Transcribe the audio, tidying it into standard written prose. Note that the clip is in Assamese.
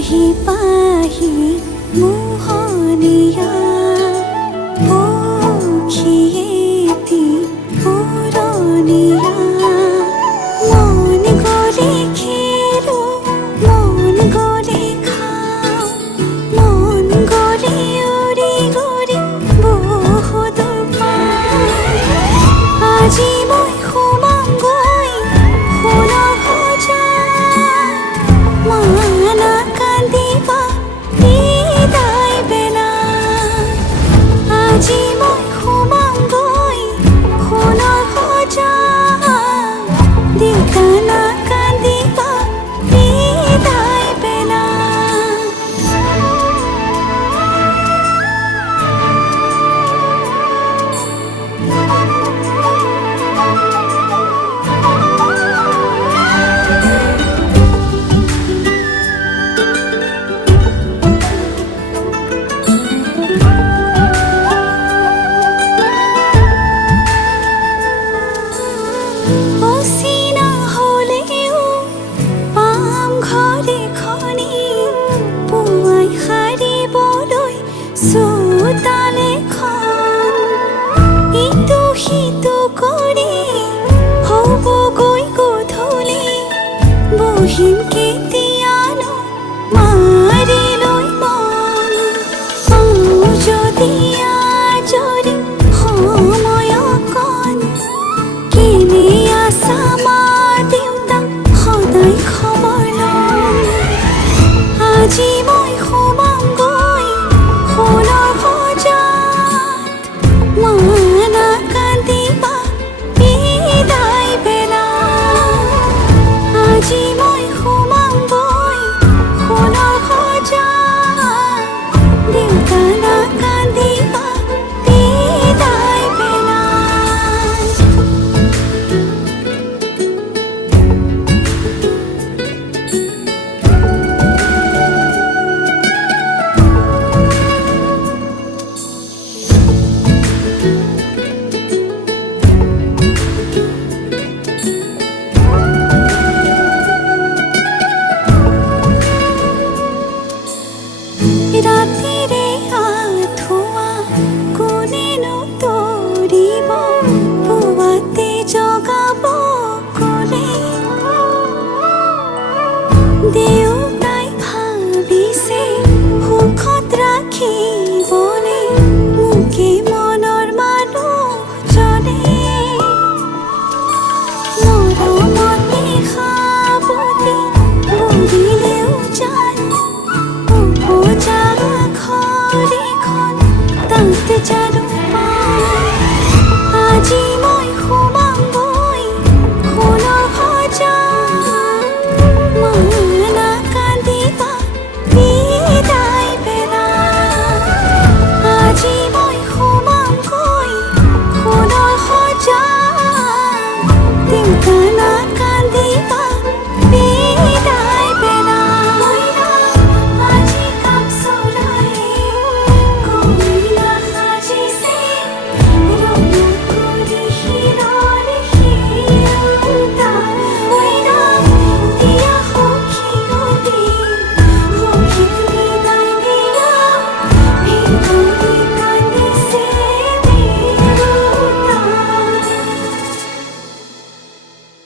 পাহি পাহি মোহনীয়া পক্ষীয়েতি পুৰণীয়া মন গ'লে খেলো মন গ'লে খাওঁ মন গ'লে উৰি গ'লে বহুদূৰ পাওঁ আজি মই সোমামগৈ সোণৰ সজাত মানা কান্দিবা বিদায় বেলাত আজি মই সোমামগৈ সোণৰ সজাত দেউতা নাকান্দিবা বিদায় বেলাত অচিনা হ'লেও পাম ঘৰ এখনি পুৱাই সাৰিবলৈ চোতাল এখন ইটো সিটো কৰি হ'বগৈ গধূলি বহিম কেতিয়ানো মাৰি লৈ মন পাওঁ যদি আজৰি সময় অকণ কেনে আছা মা দেউতাক সদায় খবৰ ল'ম আজি